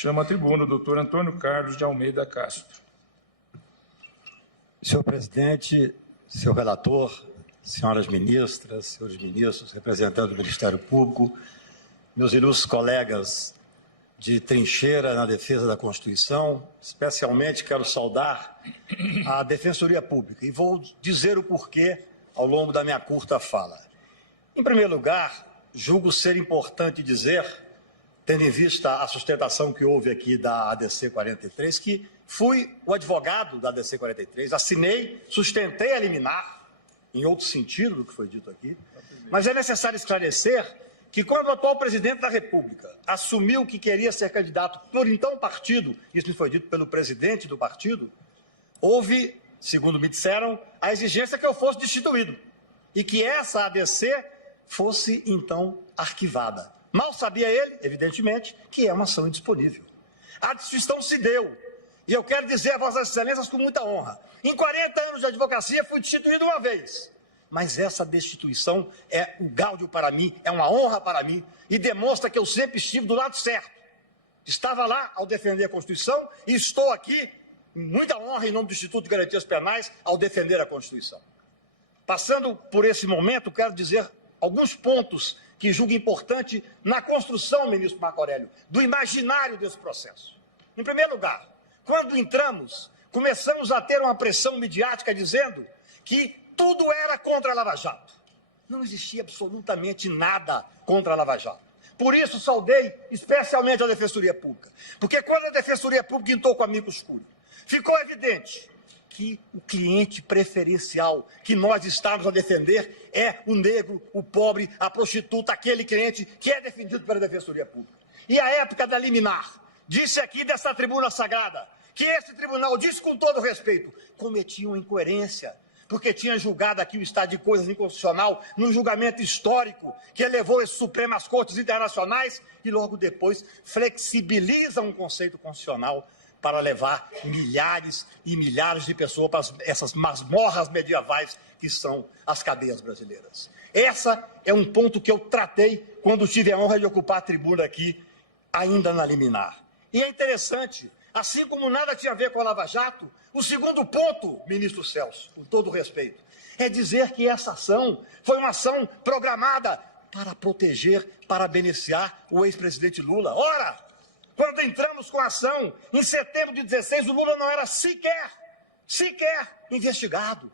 Chama a tribuna o doutor Antônio Carlos de Almeida Castro. Senhor presidente, senhor relator, senhoras ministras, senhores ministros, representantes do Ministério Público, meus ilustres colegas de trincheira na defesa da Constituição, especialmente quero saudar a Defensoria Pública e vou dizer o porquê ao longo da minha curta fala. Em primeiro lugar, julgo ser importante dizer, tendo em vista a sustentação que houve aqui da ADC 43, que fui o advogado da ADC 43, assinei, sustentei a liminar, em outro sentido do que foi dito aqui, mas é necessário esclarecer que quando o atual presidente da República assumiu que queria ser candidato por então partido, isso me foi dito pelo presidente do partido, houve, segundo me disseram, a exigência que eu fosse destituído e que essa ADC fosse então arquivada. Mal sabia ele, evidentemente, que é uma ação indisponível. A destituição se deu, e eu quero dizer a Vossas Excelências com muita honra, em 40 anos de advocacia fui destituído uma vez, mas essa destituição é um gáudio para mim, é uma honra para mim, e demonstra que eu sempre estive do lado certo. Estava lá ao defender a Constituição e estou aqui, com muita honra, em nome do Instituto de Garantias Penais, ao defender a Constituição. Passando por esse momento, quero dizer alguns pontos que julgo importante na construção, ministro Marco Aurélio, do imaginário desse processo. Em primeiro lugar, quando entramos, começamos a ter uma pressão midiática dizendo que tudo era contra a Lava Jato. Não existia absolutamente nada contra a Lava Jato. Por isso, saudei especialmente a Defensoria Pública. Porque quando a Defensoria Pública entrou com amicus curiae, ficou evidente que o cliente preferencial que nós estamos a defender é o negro, o pobre, a prostituta, aquele cliente que é defendido pela Defensoria Pública. E a época da liminar, disse aqui dessa tribuna sagrada, que esse tribunal, disse com todo respeito, cometia uma incoerência, porque tinha julgado aqui o estado de coisas inconstitucional num julgamento histórico que elevou esse Supremo às cortes internacionais e logo depois flexibiliza um conceito constitucional para levar milhares e milhares de pessoas para essas masmorras medievais que são as cadeias brasileiras. Esse é um ponto que eu tratei quando tive a honra de ocupar a tribuna aqui, ainda na liminar. E é interessante, assim como nada tinha a ver com a Lava Jato, o segundo ponto, ministro Celso, com todo respeito, é dizer que essa ação foi uma ação programada para proteger, para beneficiar o ex-presidente Lula. Ora, quando entramos com a ação, em setembro de 16, o Lula não era sequer investigado.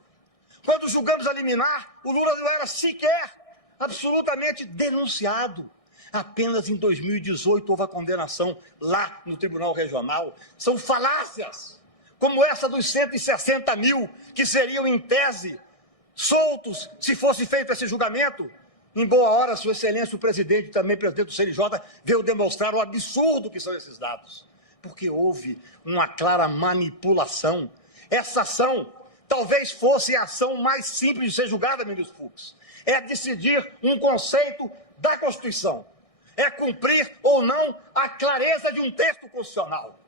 Quando julgamos a liminar, o Lula não era sequer absolutamente denunciado. Apenas em 2018 houve a condenação lá no Tribunal Regional. São falácias, como essa dos 160 mil, que seriam, em tese, soltos se fosse feito esse julgamento. Em boa hora, Sua Excelência, o presidente, também presidente do CNJ, veio demonstrar o absurdo que são esses dados. Porque houve uma clara manipulação. Essa ação talvez fosse a ação mais simples de ser julgada, ministro Fux. É decidir um conceito da Constituição. É cumprir ou não a clareza de um texto constitucional.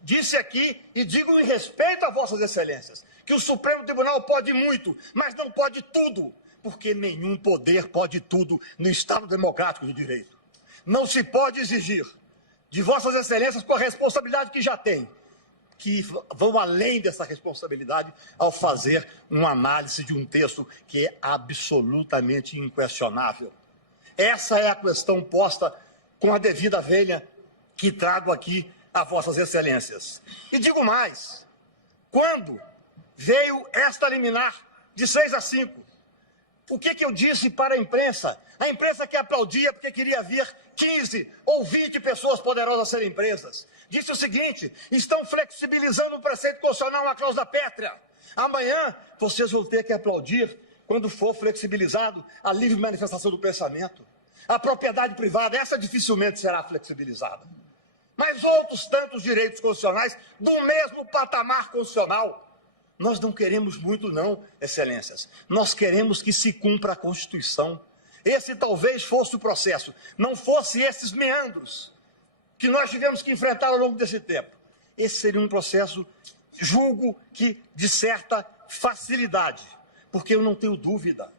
Disse aqui, e digo em respeito a Vossas Excelências, que o Supremo Tribunal pode muito, mas não pode tudo, porque nenhum poder pode tudo no Estado Democrático de Direito. Não se pode exigir de Vossas Excelências, com a responsabilidade que já tem, que vão além dessa responsabilidade ao fazer uma análise de um texto que é absolutamente inquestionável. Essa é a questão posta com a devida vênia que trago aqui a Vossas Excelências. E digo mais, quando veio esta liminar de 6-5, o que eu disse para a imprensa? A imprensa que aplaudia porque queria ver 15 ou 20 pessoas poderosas serem presas. Disse o seguinte, estão flexibilizando o preceito constitucional, a cláusula pétrea. Amanhã vocês vão ter que aplaudir quando for flexibilizado a livre manifestação do pensamento. A propriedade privada, essa dificilmente será flexibilizada. Mas outros tantos direitos constitucionais do mesmo patamar constitucional. Nós não queremos muito não, excelências. Nós queremos que se cumpra a Constituição. Esse talvez fosse o processo, não fosse esses meandros que nós tivemos que enfrentar ao longo desse tempo. Esse seria um processo, julgo que de certa facilidade, porque eu não tenho dúvida.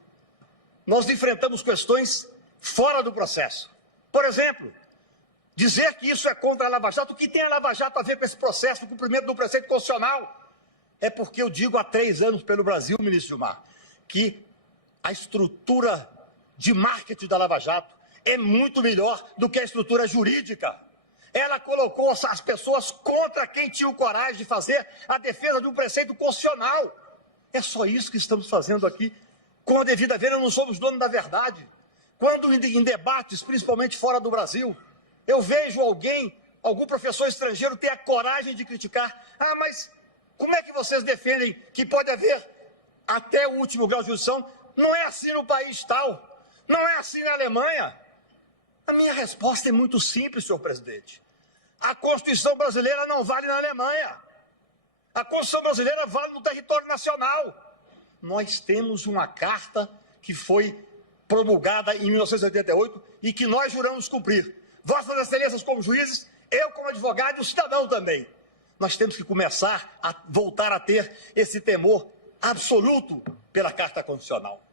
Nós enfrentamos questões fora do processo. Por exemplo, Dizer que isso é contra a Lava Jato, o que tem a Lava Jato a ver com esse processo do cumprimento do preceito constitucional? É porque eu digo há 3 anos pelo Brasil, ministro Gilmar, que a estrutura de marketing da Lava Jato é muito melhor do que a estrutura jurídica. Ela colocou as pessoas contra quem tinha o coragem de fazer a defesa de um preceito constitucional. É só isso que estamos fazendo aqui. Com a devida vênia, não somos donos da verdade. Quando em debates, principalmente fora do Brasil, eu vejo algum professor estrangeiro ter a coragem de criticar. Ah, mas como é que vocês defendem que pode haver até o último grau de jurisdição? Não é assim no país tal. Não é assim na Alemanha. A minha resposta é muito simples, senhor presidente. A Constituição brasileira não vale na Alemanha. A Constituição brasileira vale no território nacional. Nós temos uma carta que foi promulgada em 1988 e que nós juramos cumprir. Vossas Excelências como juízes, eu como advogado e o cidadão também. Nós temos que começar a voltar a ter esse temor absoluto pela Carta Constitucional.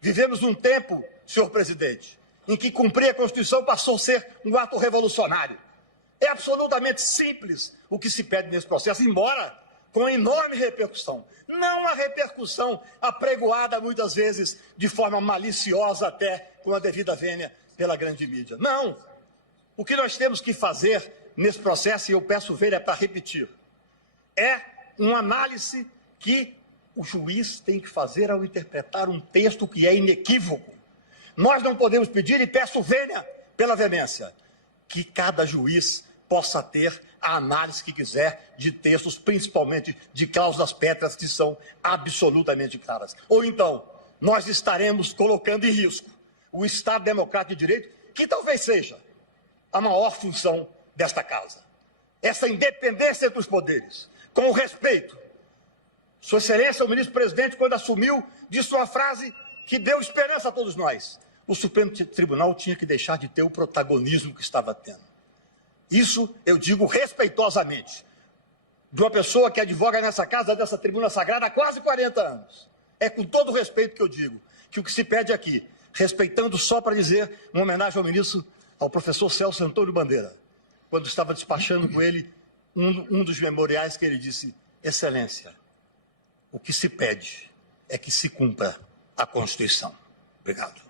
Vivemos num tempo, senhor presidente, em que cumprir a Constituição passou a ser um ato revolucionário. É absolutamente simples o que se pede nesse processo, embora com enorme repercussão. Não a repercussão apregoada muitas vezes de forma maliciosa até com a devida vênia pela grande mídia. Não! O que nós temos que fazer nesse processo, e eu peço vênia para repetir, é uma análise que o juiz tem que fazer ao interpretar um texto que é inequívoco. Nós não podemos pedir, e peço vênia pela veemência, que cada juiz possa ter a análise que quiser de textos, principalmente de cláusulas pétreas que são absolutamente claras. Ou então, nós estaremos colocando em risco o Estado Democrático de Direito, que talvez seja a maior função desta casa. Essa independência entre os poderes, com o respeito. Sua Excelência, o ministro-presidente, quando assumiu, disse uma frase que deu esperança a todos nós. O Supremo Tribunal tinha que deixar de ter o protagonismo que estava tendo. Isso eu digo respeitosamente, de uma pessoa que advoga nessa casa, dessa tribuna sagrada, há quase 40 anos. É com todo o respeito que eu digo, que o que se pede aqui, respeitando só para dizer uma homenagem ao ministro, ao professor Celso Antônio Bandeira, quando estava despachando com ele um dos memoriais que ele disse: Excelência, o que se pede é que se cumpra a Constituição. Obrigado.